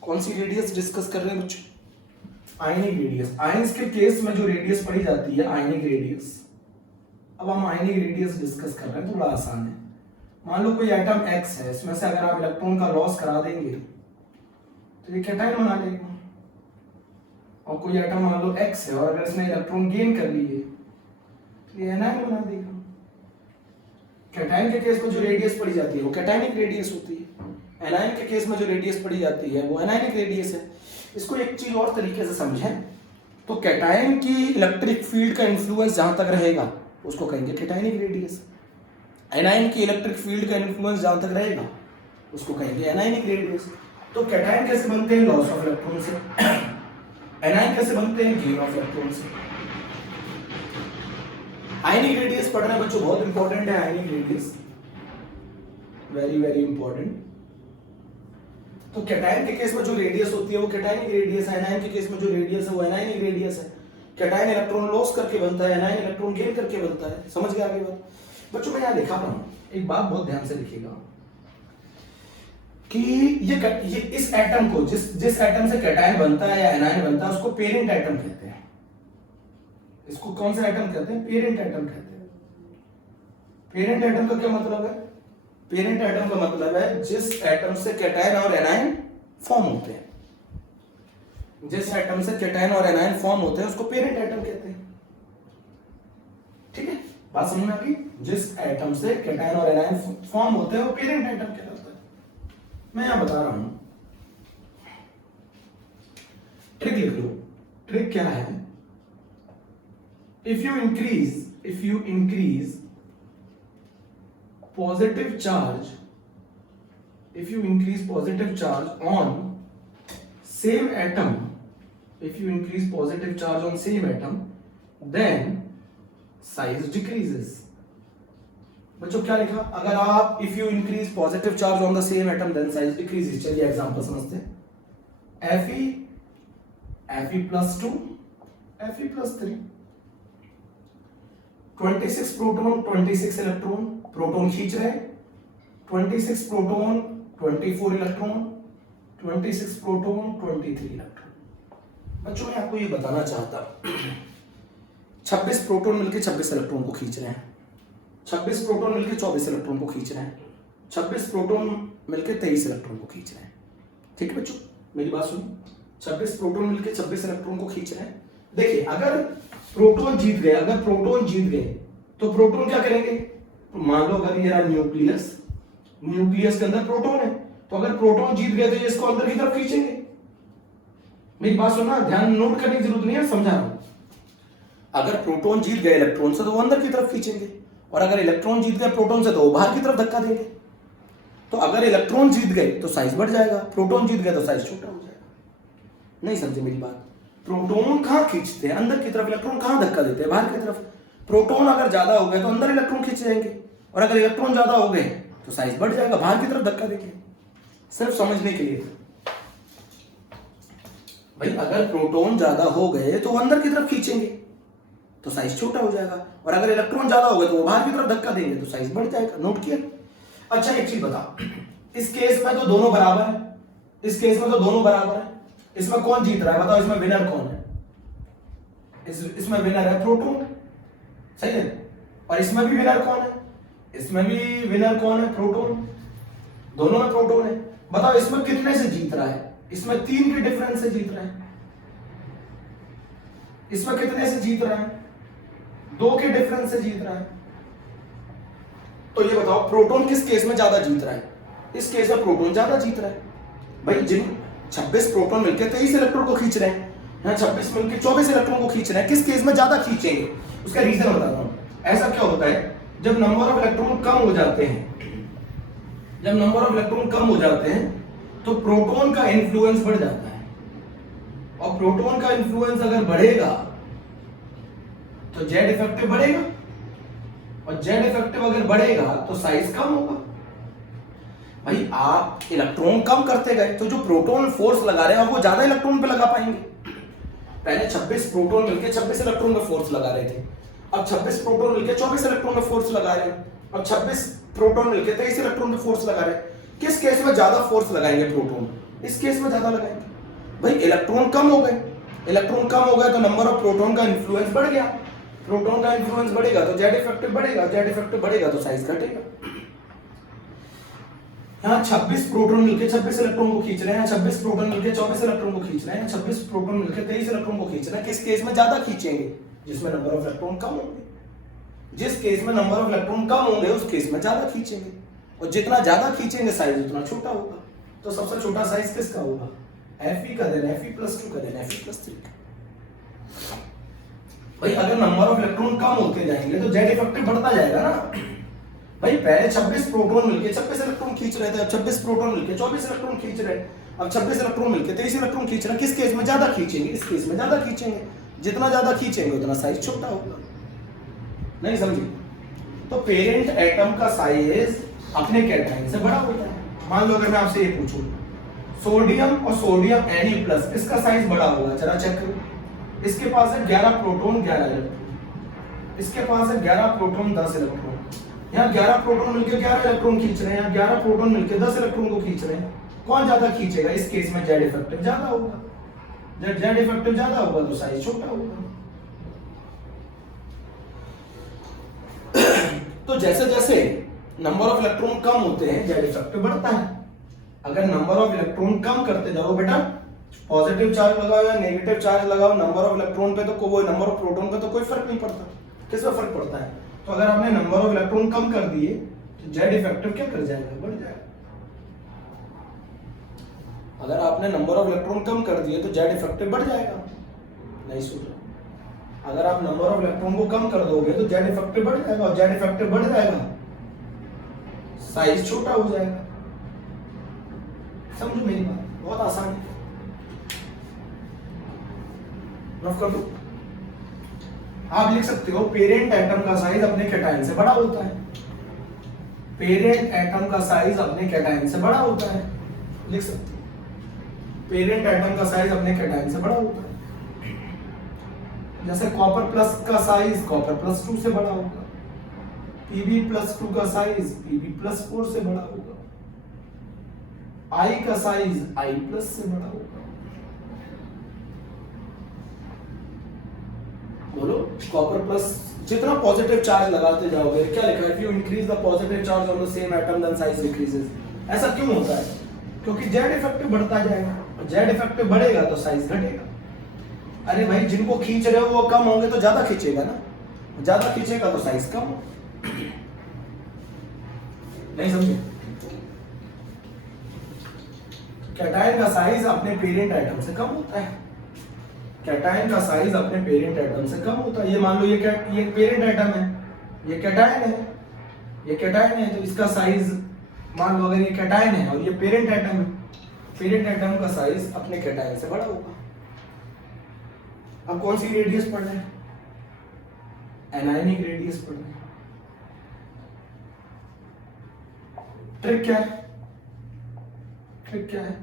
कौन सी रेडियस डिस्कस कर रहे हैं बच्चों, आयनिक रेडियस। आयंस के केस में जो रेडियस पढ़ी जाती है आयनिक रेडियस। अब हम आयनिक रेडियस डिस्कस कर रहे हैं, थोड़ा आसान है। मान लो कोई एटम X है, इसमें से अगर आप इलेक्ट्रॉन का लॉस करा देंगे तो ये कैटायन बना लेगा, और कोई एटम मान लो X है और अगर इसमें इलेक्ट्रॉन गेन कर लिए तो ये एनायन बना देगा। कैटायन के केस में जो रेडियस पढ़ी जाती है वो कैटायनिक रेडियस होती है, एनायन के केस में जो रेडियस पढ़ी जाती है वो एनायनिक रेडियस है। इसको एक चीज और तरीके से समझें तो कैटायन की इलेक्ट्रिक फील्ड का इन्फ्लुएंस जहां तक रहेगा उसको कहेंगे कैटायनिक रेडियस। एनायन की इलेक्ट्रिक फील्ड का इन्फ्लुएंस जहां तक रहेगा उसको कहेंगे एनायनिक रेडियस। तो कैटायन कैसे बनते हैं, लॉस ऑफ इलेक्ट्रॉन से। एनायन कैसे बनते हैं, गेन ऑफ इलेक्ट्रॉन से। आयनिक रेडियस पढ़ना बच्चों बहुत इंपॉर्टेंट है, ionic radius very very important. तो कैटायन के केस में जो रेडियस होती है वो कैटायनिक रेडियस है, एनायन के केस में जो रेडियस है वो एनायनिक रेडियस है। कैटायन इलेक्ट्रॉन लॉस करके बनता है, एनायन इलेक्ट्रॉन गेन करके बनता है। समझ गए आगे बात बच्चों। मैं यहां लिखा रहा हूं, एक बात बहुत ध्यान से लिखिएगा कि ये इस एटम को जिस एटम से कैटायन बनता है या एनायन बनता है उसको पेरेंट एटम कहते हैं। इसको कौन सा एटम कहते हैं, पेरेंट एटम कहते हैं। पेरेंट एटम का क्या मतलब है, पेरेंट एटम का मतलब है जिस एटम से कैटायन और एनायन फॉर्म होते हैं, जिस एटम से कैटायन और एनायन फॉर्म होते हैं उसको पेरेंट एटम कहते हैं। ठीक है, बात समझ में आ गई। जिस एटम से कैटायन और एनायन फॉर्म होते हैं वो पेरेंट एटम कहलाता है। मैं यहां बता रहा हूं, ट्रिक लिख लो। ट्रिक क्या है, if you increase positive charge, if you increase positive charge on same atom, if you increase positive charge on same atom, then size decreases. बच्चों क्या लिखा, अगर आप if you increase positive charge on the same atom then size decreases। चलिए एग्जांपल समझते हैं। Fe+2 Fe+3, 26 proton 26 electron, proton खींच रहे हैं, 26 प्रोटॉन 24 इलेक्ट्रॉन, 26 प्रोटॉन 23 इलेक्ट्रॉन। बच्चों मैं आपको ये बताना चाहता, 26 प्रोटॉन मिलकर 26 इलेक्ट्रॉन को खींच रहे हैं, 26 प्रोटॉन मिलकर 24 इलेक्ट्रॉन को खींच रहे हैं, 26 प्रोटॉन मिलकर 23 इलेक्ट्रॉन को खींच रहे हैं। ठीक है बच्चों, मेरी बात सुनो, 26 प्रोटॉन मिलकर 26 इलेक्ट्रॉन को खींच रहे हैं। देखिए अगर प्रोटॉन जीत गए तो प्रोटॉन क्या करेंगे, मान लो अगर ये रहा न्यूक्लियस के अंदर प्रोटॉन है, तो अगर प्रोटॉन जीत गए तो ये इसको अंदर की तरफ खींचेंगे, मेरी बात सुनना, ध्यान नोट करने की जरूरत नहीं है, समझा रहा हूं। अगर प्रोटॉन जीत गए इलेक्ट्रॉन से तो वो अंदर की तरफ खींचेंगे, और अगर इलेक्ट्रॉन जीत गए प्रोटॉन से तो वो बाहर की तरफ धक्का देंगे। तो अगर इलेक्ट्रॉन जीत गए तो साइज बढ़ जाएगा, प्रोटॉन जीत गए तो साइज छोटा हो जाएगा। नहीं समझे मेरी बात? प्रोटॉन कहां खींचते हैं? अंदर की तरफ। इलेक्ट्रॉन कहां धक्का देते हैं? बाहर की तरफ। प्रोटॉन अगर ज्यादा हो गए तो अंदर इलेक्ट्रॉन खींचे जाएंगे, और अगर इलेक्ट्रॉन ज्यादा हो गए तो साइज बढ़ जाएगा, बाहर की तरफ धक्का देंगे। सिर्फ समझने के लिए भाई, अगर प्रोटॉन ज्यादा हो गए तो वो अंदर की तरफ खींचेंगे तो साइज छोटा हो जाएगा, और अगर इलेक्ट्रॉन ज्यादा हो गए तो वो बाहर की तरफ धक्का देंगे तो साइज बढ़ जाएगा। नोट किया? अच्छा एक चीज बता, इस केस में तो दोनों बराबर है, इस केस में तो दोनों बराबर है, इसमें कौन जीत रहा है बताओ? इसमें विनर कौन है? इसमें विनर है प्रोटॉन, सही है। और इसमें भी विनर कौन है? इसमें भी विनर कौन है? प्रोटॉन। दोनों में प्रोटॉन है। बताओ इसमें कितने से जीत रहा है? इसमें 3 के डिफरेंस से जीत रहा है। इसमें कितने से जीत रहा है? 2 के डिफरेंस से जीत रहा है। तो ये बताओ प्रोटॉन किस केस में ज्यादा जीत रहा है? इस केस में प्रोटॉन ज्यादा जीत रहा है। भाई जिन 26 प्रोटॉन मिलकर 23 इलेक्ट्रॉन को खींच रहे हैं, 26 मिलकर 24 इलेक्ट्रॉन को खींच रहे हैं, किस केस में ज्यादा खींचेंगे? उसका रीजन बताता हूं। ऐसा क्या होता है, जब नंबर ऑफ इलेक्ट्रॉन कम हो जाते हैं, जब नंबर ऑफ इलेक्ट्रॉन कम हो जाते हैं तो प्रोटॉन का इन्फ्लुएंस बढ़ जाता है, और प्रोटॉन का इन्फ्लुएंस अगर बढ़ेगा तो जेड इफेक्टिव बढ़ेगा, और जेड इफेक्टिव अगर बढ़ेगा तो साइज कम होगा। भाई आप इलेक्ट्रॉन कम करते गए तो जो प्रोटॉन फोर्स लगा रहे हैं वो ज्यादा इलेक्ट्रॉन पे लगा पाएंगे। पहले 26 प्रोटॉन मिलकर 26 इलेक्ट्रॉन पे फोर्स लगा रहे थे, अब 26 प्रोटॉन मिलकर 24 इलेक्ट्रॉन पे फोर्स लगा रहे हैं, अब 26 प्रोटॉन मिलकर 23 इलेक्ट्रॉन पे फोर्स लगा रहे हैं। किस केस में ज्यादा फोर्स लगाएंगे प्रोटॉन? इस केस में ज्यादा लगाएंगे। भाई इलेक्ट्रॉन कम हो गए, इलेक्ट्रॉन कम हो गए तो नंबर ऑफ प्रोटॉन का इन्फ्लुएंस बढ़ गया, प्रोटॉन का इन्फ्लुएंस बढ़ेगा तो जेड इफेक्टिव बढ़ेगा, जेड इफेक्टिव बढ़ेगा तो साइज घटेगा। यहाँ 26 प्रोटॉन मिलकर 26 इलेक्ट्रॉन को खींच रहे हैं, 26 प्रोटॉन मिलकर 24 इलेक्ट्रॉन को खींच रहे हैं, 26 प्रोटॉन मिलकर 23 इलेक्ट्रॉन को खींच रहे हैं। किस केस में ज्यादा खींचेंगे? जिसमें नंबर ऑफ इलेक्ट्रॉन कम होंगे। जिस केस में नंबर ऑफ इलेक्ट्रॉन कम होंगे उस केस में ज्यादा खींचेंगे, और जितना ज्यादा खींचेंगे साइज उतना छोटा होगा। तो सबसे छोटा साइज किसका होगा? Fe का, देन Fe+2 का, देन Fe+3 का। भाई अगर नंबर ऑफ इलेक्ट्रॉन कम होते जाएंगे तो जेड इफेक्टिव बढ़ता जाएगा ना। भाई पहले 26 प्रोटॉन मिलके 26 इलेक्ट्रॉन खींच रहे थे, अब 26 प्रोटॉन मिलके 24 इलेक्ट्रॉन खींच रहे हैं, अब 26 इलेक्ट्रॉन मिलके 23 इलेक्ट्रॉन खींच रहे हैं। किस केस में ज्यादा खींचेंगे? इस केस में ज्यादा खींचेंगे। जितना ज्यादा खींचेंगे उतना साइज छोटा होगा। नहीं समझे? तो पेरेंट एटम का साइज अपने कैटायन से बड़ा होता है। मान लो अगर मैं आपसे ये पूछूं, सोडियम और सोडियम Na+, इसका साइज बड़ा होगा, जरा चेक करो। इसके पास है 11 प्रोटॉन 11 इलेक्ट्रॉन, इसके पास है 11 प्रोटॉन 10 इलेक्ट्रॉन। यहाँ 11 प्रोटॉन मिलकर 11 इलेक्ट्रॉन खींच रहे हैं, यहाँ 11 प्रोटॉन मिलकर 10 इलेक्ट्रॉन को खींच रहे हैं। कौन ज्यादा खींचेगा? इस केस में जेड इफेक्टिव ज्यादा होगा। जब जेड इफेक्टिव ज्यादा होगा तो साइज छोटा होगा। तो जैसे जैसे नंबर ऑफ इलेक्ट्रॉन कम होते हैं जेड इफेक्टिव बढ़ता है। अगर नंबर ऑफ इलेक्ट्रॉन कम करते जाओ बेटा, पॉजिटिव चार्ज लगाओ या नेगेटिव चार्ज लगाओ, नंबर ऑफ इलेक्ट्रॉन पे तो कोई, नंबर ऑफ प्रोटॉन पे तो कोई फर्क नहीं पड़ता। किस पे फर्क पड़ता है? तो अगर आपने नंबर ऑफ इलेक्ट्रॉन कम कर दिए तो जेड इफेक्टिव क्या कर जाएगा? बढ़ जाएगा। अगर आपने नंबर ऑफ इलेक्ट्रॉन कम कर दिए तो जेड इफेक्टिव बढ़ जाएगा। नहीं सुन, अगर आप नंबर ऑफ इलेक्ट्रॉन को कम कर दोगे तो जेड इफेक्टिव बढ़ जाएगा, और जेड इफेक्टिव बढ़ जाएगा साइज छोटा हो जाएगा। समझो मेरी बात, बहुत आसान है। नोट कर दो। आप लिख सकते हो पेरेंट एटम का साइज अपने कैटायन से बड़ा होता है। पेरेंट एटम का साइज अपने कैटायन से बड़ा होता है, लिख सकते हो। पेरेंट एटम का साइज अपने कैटायन से बड़ा होता है। जैसे कॉपर प्लस का साइज कॉपर+2 से बड़ा होगा, Pb+2 का साइज Pb+4 से बड़ा होगा, I का साइज I+ से बड़ा होगा। बोलो, कॉपर प्लस जितना पॉजिटिव चार्ज लगाते जाओगे, क्या लिखा है? If you increase the positive charge on the same atom then size decreases। ऐसा क्यों होता है? क्योंकि जेड इफेक्टिव बढ़ता जाएगा, और जेड इफेक्टिव बढ़ेगा तो साइज घटेगा। अरे भाई जिनको खींच रहे हो वो कम होंगे तो ज्यादा खींचेगा ना, ज्यादा खींचेगा तो साइज कम हो। नहीं समझे? कैटायन का साइज अपने पेरेंट एटम से कम होता है। कैटायन का साइज अपने पेरेंट एटम से कम होता है। ये मान लो ये पेरेंट एटम है, ये कैटायन है, ये कैटायन है, तो इसका साइज मान लो अगर ये कैटायन है और ये पेरेंट एटम है, पेरेंट एटम का साइज अपने कैटायन से बड़ा होगा। अब कौन सी रेडियस पढ़ रहे हैं? एनायनिक रेडियस पढ़ रहे हैं। ट्रिक क्या है? ट्रिक क्या है?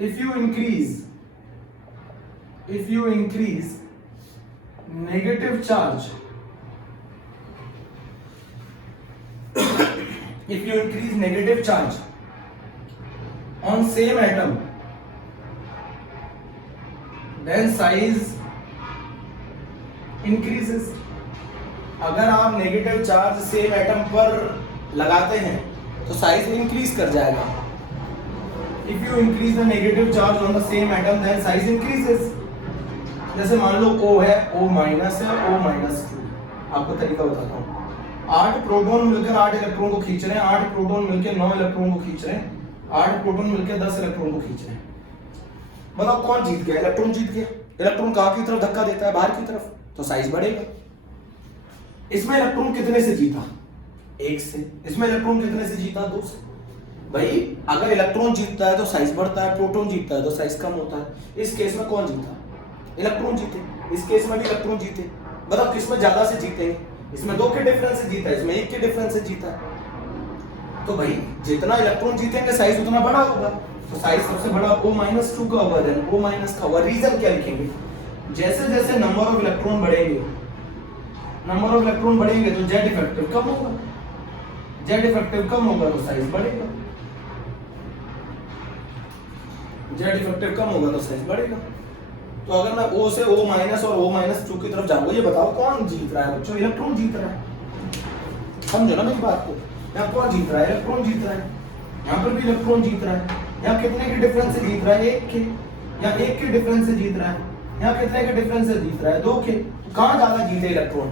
If you increase negative charge, if you increase negative charge on same atom, then size increases. अगर आप नेगेटिव चार्ज सेम एटम पर लगाते हैं तो साइज इंक्रीज कर जाएगा। If you increase the negative charge on the same atom, then size increases. जैसे मान लो O है, O माइनस है, O माइनस 2। आपको तरीका बताता हूँ। 8 प्रोटॉन मिलकर 8 इलेक्ट्रॉन को खींच रहे हैं, 8 प्रोटॉन मिलकर 9 इलेक्ट्रॉन को खींच रहे हैं, 8 प्रोटॉन मिलकर 10 इलेक्ट्रॉन को खींच रहे हैं। बताओ कौन जीत गया? इलेक्ट्रॉन जीत गया। इलेक्ट्रॉन कहाँ की तरफ धक्का देता है? बाहर की तरफ, तो साइज बढ़ेगा। इसमें इलेक्ट्रॉन कितने से जीता? 1 से। इसमें इलेक्ट्रॉन कितने से जीता? 2 से। भाई अगर इलेक्ट्रॉन जीतता है तो साइज बढ़ता है, प्रोटॉन जीतता है तो साइज कम होता है। इस केस में कौन जीता? इलेक्ट्रॉन जीते। इस केस में भी इलेक्ट्रॉन जीते। बताओ किसमें ज्यादा से जीतेंगे? इसमें 2 के डिफरेंस से जीता है, इसमें 1 के डिफरेंस से जीता है। तो भाई जितना इलेक्ट्रॉन जीतेंगे साइज उतना बड़ा होगा। तो साइज सबसे बड़ा O-2 का होगा, देन O- का होगा। रीजन क्या लिखेंगे? जैसे जैसे नंबर ऑफ इलेक्ट्रॉन बढ़ेंगे तो जेड इफेक्टिव कम होगा। जेड इफेक्टिव कम होगा तो साइज बढ़ेगा। जेड इफेक्टिव कम होगा तो साइज बढ़ेगा। तो अगर मैं O से O- और O-2 की तरफ जाऊंगा, ये बताओ कौन जीत रहा है बच्चों? इलेक्ट्रॉन जीत रहा है। समझो ना मेरी बात को। यहाँ कौन जीत रहा है? इलेक्ट्रॉन जीत रहा है। यहाँ पर भी इलेक्ट्रॉन जीत रहा है। यहाँ कितने के डिफरेंस से जीत रहा है? 1 के। यहाँ 1 के डिफरेंस से जीत रहा है। यहाँ कितने के डिफरेंस से जीत रहा है? 2 के। तो कहाँ ज्यादा जीते इलेक्ट्रॉन?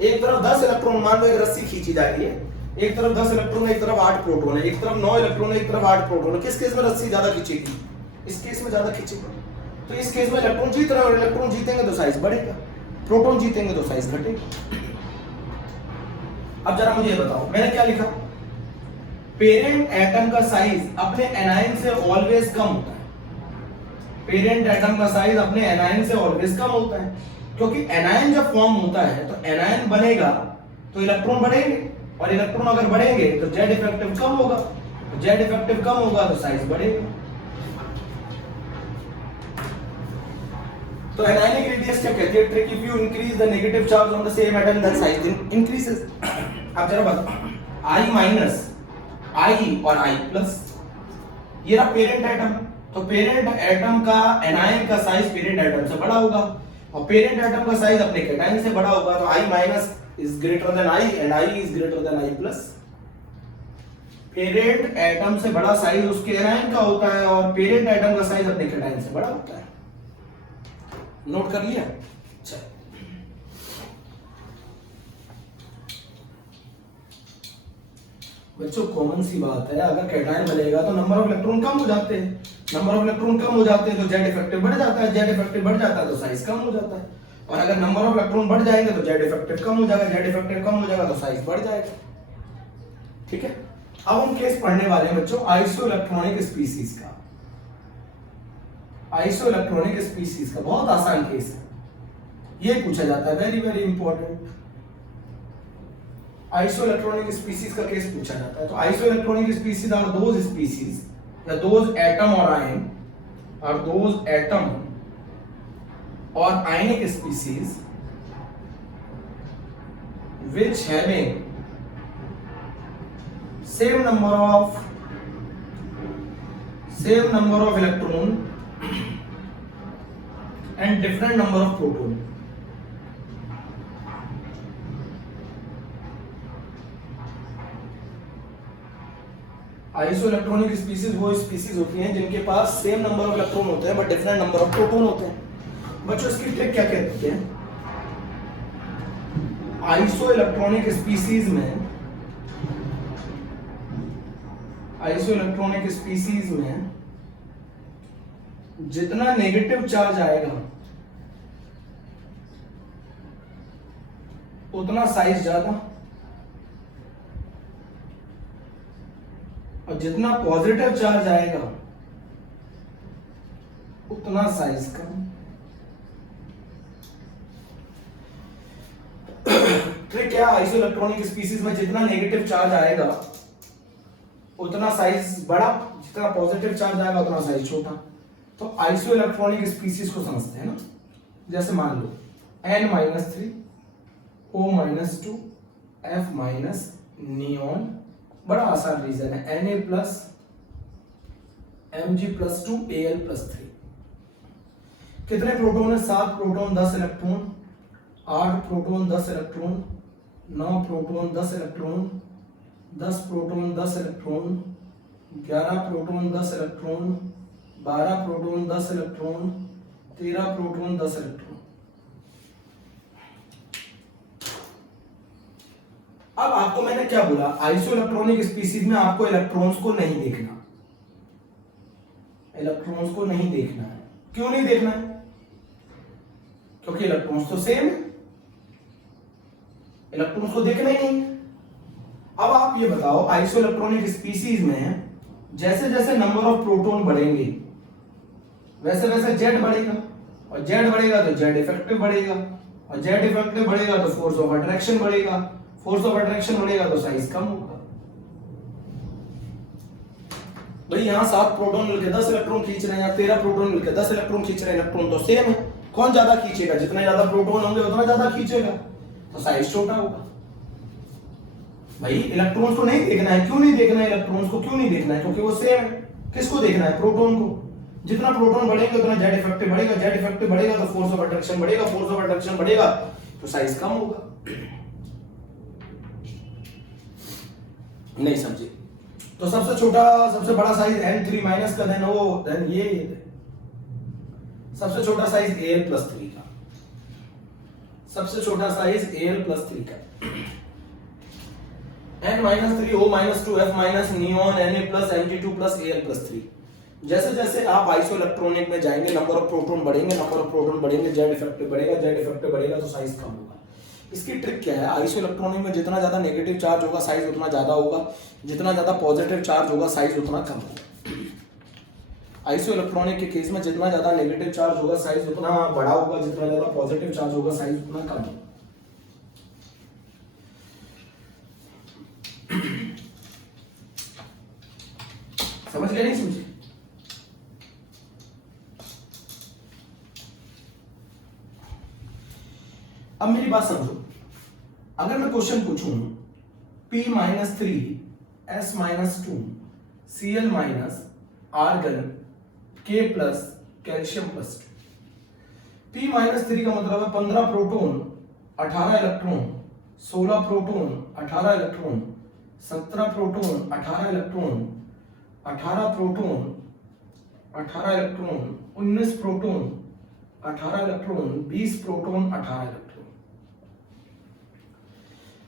एक तरफ 10 इलेक्ट्रॉन, मान लो एक रस्सी खींची जा रही है, एक तरफ 10 इलेक्ट्रॉन है, एक तरफ 8 प्रोटॉन है, एक तरफ 9 इलेक्ट्रॉन है, एक तरफ 8 प्रोटॉन है। किस केस में रस्सी ज्यादा खींचेगी? इस केस में ज्यादा खींचेगी। तो इस केस में इलेक्ट्रॉन जीत रहा है और इलेक्ट्रॉन जीतेंगे तो साइज बढ़ेगा, प्रोटॉन जीतेंगे तो साइज घटेगा। अब जरा मुझे बताओ मैंने क्या लिखा? पेरेंट एटम का साइज अपने एनायन से ऑलवेज कम होता है। पेरेंट एटम का साइज अपने एनायन से ऑलवेज कम होता है, क्योंकि एनायन जब फॉर्म होता है तो एनायन बनेगा तो इलेक्ट्रॉन बढ़ेंगे, और इलेक्ट्रॉन अगर बढ़ेंगे तो जेड इफेक्टिव कम होगा, जेड इफेक्टिव कम होगा तो साइज बढ़ेगा। तो एनायनिक रेडियस क्या कहती है? Trick, if you increase the negative charge on the same atom then size increases. अब जरा बताओ, I माइनस, I और I प्लस, ये रहा पेरेंट एटम। तो पेरेंट एटम का एनायन का साइज पेरेंट एटम से बड़ा होगा, और पेरेंट एटम का साइज अपने कैटायन से बड़ा होगा। तो I minus is greater than I and I is greater than I plus. Parent atom से बड़ा साइज उसके एनायन का होता है, और पेरेंट एटम का साइज अपने कैटायन से बड़ा होता है। नोट कर लिया? अच्छा, बच्चों कॉमन सी बात है, अगर कैटायन बनेगा तो नंबर ऑफ इलेक्ट्रॉन कम हो जाते हैं, नंबर ऑफ इलेक्ट्रॉन कम हो जाते हैं तो जेड इफेक्टिव बढ़ जाता है, जेड इफेक्टिव बढ़ जाता है तो साइज कम हो जाता है, और अगर नंबर ऑफ इलेक्ट्रॉन बढ़ जाएंगे तो जेड इफेक्टिव कम हो जाएगा, जेड इफेक्टिव कम हो जाएगा तो साइज बढ़ जाएगा। ठीक है, अब हम केस पढ़ने वाले हैं बच्चों आइसो इलेक्ट्रॉनिक स्पीसीज का। आइसो इलेक्ट्रॉनिक स्पीसीज का बहुत आसान केस है, ये पूछा जाता है, very very important. Isoelectronic species का केस पूछा जाता है। तो isoelectronic species are those species या दोज एटम और आयन आर दोज एटम और ionic species which having same number of electron and different number of proton। Iso electronic species वो स्पीसीज होती हैं जिनके पास सेम नंबर ऑफ इलेक्ट्रॉन होते हैं but different number of proton होते हैं। बच्चों इसकी ट्रिक क्या कहते हैं? आइसो इलेक्ट्रॉनिक स्पीसीज में जितना नेगेटिव चार्ज आएगा उतना साइज ज्यादा, और जितना पॉजिटिव चार्ज आएगा उतना साइज कम। ट्रिक क्या, आइसोइलेक्ट्रॉनिक स्पीशीज में जितना नेगेटिव चार्ज आएगा उतना साइज बड़ा, जितना पॉजिटिव चार्ज आएगा उतना साइज छोटा। तो आइसोइलेक्ट्रॉनिक स्पीशीज को समझते हैं ना। जैसे मान लो N-3 O-2 F- नियॉन, बड़ा आसान रीजन है, Na+ Mg+2 Al+3। कितने प्रोटॉन है? 7 proton 10 electron, 8 proton 10 electron, 9 proton 10 electron, 10 proton 10 electron, 11 proton 10 electron, 12 proton 10 electron, 13 proton 10 electron. अब आपको मैंने क्या बोला, आइसोइलेक्ट्रॉनिक स्पीशीज में आपको इलेक्ट्रॉन्स को नहीं देखना, इलेक्ट्रॉन्स को नहीं देखना है। क्यों नहीं देखना है? क्योंकि इलेक्ट्रॉन्स तो सेम है, इलेक्ट्रॉन्स को देखना ही नहीं। अब आप ये बताओ, आइसोइलेक्ट्रॉनिक स्पीशीज में जैसे जैसे नंबर ऑफ प्रोटॉन बढ़ेंगे वैसे वैसे जेड बढ़ेगा, और जेड बढ़ेगा तो जेड इफेक्टिव बढ़ेगा, और जेड इफेक्टिव बढ़ेगा तो फोर्स ऑफ अट्रैक्शन बढ़ेगा, फोर्स ऑफ अट्रैक्शन बढ़ेगा तो साइज कम होगा। भाई यहां 7 प्रोटॉन मिलकर 10 इलेक्ट्रॉन खींच रहे हैं, या 13 प्रोटॉन मिलकर 10 इलेक्ट्रॉन खींच रहे हैं, इलेक्ट्रॉन तो सेम है, कौन ज्यादा खींचेगा? जितने ज्यादा प्रोटॉन होंगे उतना ज्यादा खींचेगा, तो साइज छोटा होगा। भाई इलेक्ट्रॉन्स को नहीं देखना है। क्यों नहीं देखना है इलेक्ट्रॉन्स को? क्यों नहीं देखना है? क्योंकि वो सेम है। किसको देखना है? प्रोटॉन को। जितना प्रोटॉन बढ़ेंगे उतना जेड इफेक्टिव बढ़ेगा, जेड इफेक्टिव बढ़ेगा तो फोर्स ऑफ अट्रैक्शन बढ़ेगा, फोर्स ऑफ अट्रैक्शन बढ़ेगा तो साइज कम होगा। नहीं समझे? तो सबसे छोटा सबसे बड़ा साइज N3 माइनस का, देन वो देन ये सबसे छोटा साइज Al+3 का, सबसे छोटा साइज Al+3 का, N-3 O-2 F- neon Na+ Mg2+ Al+3। जैसे जैसे आप आइसोइलेक्ट्रॉनिक में जाएंगे नंबर ऑफ प्रोटॉन बढ़ेंगे, नंबर ऑफ प्रोटॉन बढ़ेंगे, जेड इफेक्टिव बढ़ेगा, जेड इफेक्टिव बढ़ेगा तो साइज कम होगा। इसकी ट्रिक क्या है, आइसोइलेक्ट्रॉनिक में जितना ज्यादा नेगेटिव चार्ज होगा साइज उतना ज्यादा होगा, जितना ज्यादा पॉजिटिव चार्ज होगा साइज उतना कम होगा। आइसोइलेक्ट्रॉनिक के केस में जितना ज्यादा नेगेटिव चार्ज होगा साइज उतना बड़ा होगा, जितना ज्यादा पॉजिटिव चार्ज होगा साइज उतना कम होगा। समझ गए? नहीं समझे? अब मेरी बात समझो, अगर मैं क्वेश्चन पूछूं P-3 S-2 Cl- argon K+ calcium +2। P-3 का मतलब है 15 proton 18 electron, 16 proton 18 electron, 17 proton 18 electron, 18 proton 18 electron, 19 proton 18 electron, 20 proton 18 electron.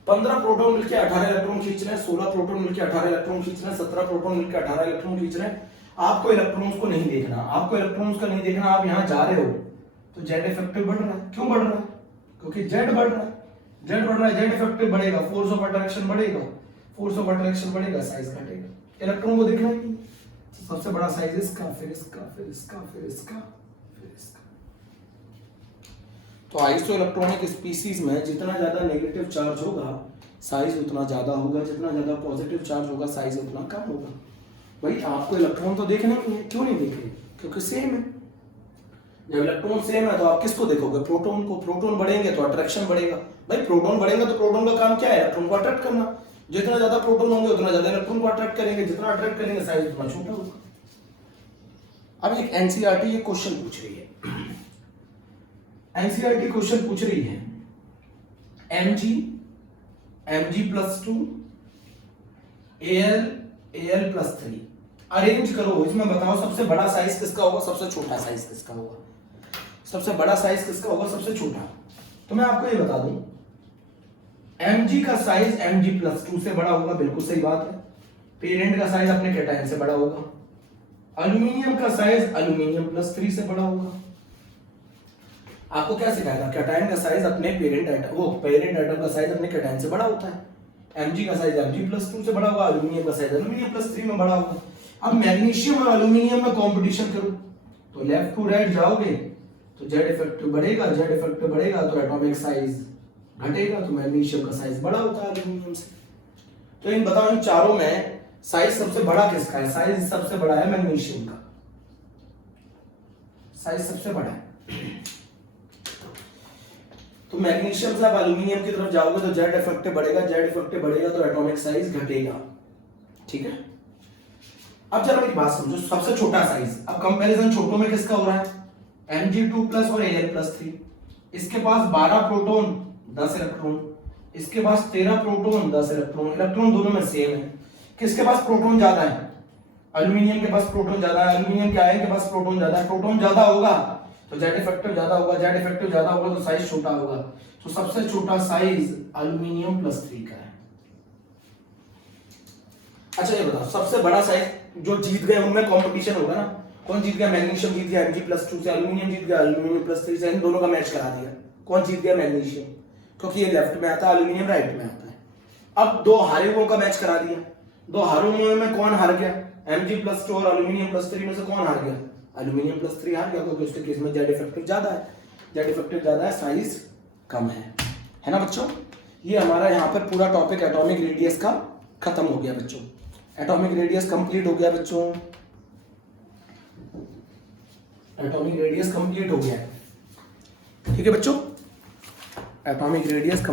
15 proton मिलकर 18 इलेक्ट्रॉन खींच रहे हैं, 16 प्रोटॉन मिलकर 18 इलेक्ट्रॉन खींच रहे हैं, 17 प्रोटॉन मिलकर 18 इलेक्ट्रॉन खींच रहे हैं। आपको इलेक्ट्रॉन्स को नहीं देखना, आपको इलेक्ट्रॉन्स का नहीं देखना। आप यहां जा रहे हो तो जेड इफेक्टिव बढ़ रहा है। क्यों बढ़ रहा है? क्योंकि जेड बढ़ रहा है, जेड बढ़ रहा है, जेड इफेक्टिव बढ़ेगा, फोर्स ऑफ अट्रैक्शन बढ़ेगा, फोर्स ऑफ अट्रैक्शन बढ़ेगा, साइज घटेगा। इलेक्ट्रॉन को देखना ही सबसे बड़ा साइज इसका, फिर इसका, फिर इसका, फिर इसका, फिर इसका। तो आइसोइलेक्ट्रॉनिक स्पीशीज में जितना ज्यादा नेगेटिव चार्ज होगा साइज उतना ज्यादा होगा, जितना ज्यादा पॉजिटिव चार्ज होगा साइज उतना कम होगा। भाई आपको इलेक्ट्रॉन तो देखना ही है। क्यों नहीं देखेंगे? क्योंकि सेम है। जब इलेक्ट्रॉन सेम है तो आप किसको देखोगे? प्रोटॉन को। प्रोटॉन बढ़ेंगे तो अट्रैक्शन बढ़ेगा। भाई प्रोटॉन बढ़ेंगे तो प्रोटॉन का काम क्या है? इलेक्ट्रॉन को अट्रैक्ट करना। जितना ज्यादा प्रोटॉन होंगे उतना ज्यादा इलेक्ट्रॉन को अट्रैक्ट करेंगे, जितना अट्रैक्ट करेंगे साइज उतना छोटा होगा। अब एक एनसीईआरटी ये क्वेश्चन पूछ रही है, एनसीईआरटी क्वेश्चन पूछ रही है Mg+2 Al+3 अरेंज करो। इसमें बताओ सबसे बड़ा साइज किसका होगा, सबसे छोटा साइज किसका होगा? सबसे बड़ा साइज किसका होगा, सबसे छोटा? तो मैं आपको ये बता दूं, Mg का साइज Mg+2 से बड़ा होगा, बिल्कुल सही बात है। पेरेंट का साइज अपने कैटायन से बड़ा होगा। एल्यूमिनियम का साइज एल्यूमिनियम+3 से बड़ा होगा। आपको क्या सिखाया था, कैटायन का साइज अपने पेरेंट एटम, वो पेरेंट एटम का साइज अपने कैटायन से बड़ा होता है। Mg का साइज Mg+2 से बड़ा होगा, एल्यूमिनियम का साइज एल्यूमिनियम+3 में बड़ा होगा। अब मैग्नीशियम और एल्यूमिनियम में कंपटीशन करो तो लेफ्ट टू राइट जाओगे तो जेड इफेक्टिव बढ़ेगा, जेड इफेक्टिव बढ़ेगा तो एटॉमिक साइज घटेगा, तो मैग्नीशियम का साइज बड़ा होता है एल्यूमिनियम से। तो इन बताओ इन चारों में साइज सबसे बड़ा किसका है? साइज सबसे बड़ा है मैग्नीशियम का, साइज सबसे बड़ा है। तो मैग्नीशियम से आप एल्यूमिनियम की तरफ जाओगे तो जेड इफेक्टिव बढ़ेगा, जेड इफेक्टिव बढ़ेगा तो एटॉमिक साइज घटेगा, ठीक है। अब चलो एक बात समझो, सबसे छोटा साइज, अब कंपैरिजन छोटों में किसका हो रहा है? Mg2+ और Al+3। इसके पास 12 प्रोटॉन 10 इलेक्ट्रॉन, इसके पास 13 प्रोटॉन 10 इलेक्ट्रॉन, इलेक्ट्रॉन दोनों में सेम है। किसके पास प्रोटॉन ज्यादा है? एल्यूमिनियम के पास प्रोटॉन ज्यादा है, एल्यूमिनियम के आयन के पास प्रोटॉन ज्यादा है। प्रोटॉन ज्यादा होगा तो जेड इफेक्टिव ज्यादा होगा, जेड इफेक्टिव ज्यादा होगा तो साइज छोटा होगा। तो सबसे छोटा साइज एल्यूमिनियम+3 का है। अच्छा ये बताओ, सबसे बड़ा साइज जो जीत गए उनमें कंपटीशन होगा ना, कौन जीत गया? मैग्नीशियम जीत गया Mg+2 से, एल्यूमिनियम जीत गया एल्यूमिनियम+3 से, इन दोनों का मैच करा दिया। कौन जीत गया? मैग्नीशियम, क्योंकि ये लेफ्ट में आता है, एल्यूमिनियम राइट में आता है। अब दो हारे हुओं का मैच करा दिया, दो हारे हुओं में कौन हार गया? Mg+2 और एल्यूमिनियम+3 में से कौन हार गया? एल्यूमिनियम+3 हार गया, क्योंकि उसके केस में जेड इफेक्टिव ज्यादा है, जेड इफेक्टिव ज्यादा है, साइज कम है ना बच्चों। ये हमारा यहाँ पर पूरा टॉपिक एटॉमिक रेडियस का खत्म हो गया बच्चों। एटॉमिक रेडियस कंप्लीट हो गया बच्चों, एटॉमिक रेडियस कंप्लीट हो गया, ठीक है बच्चों, एटॉमिक रेडियस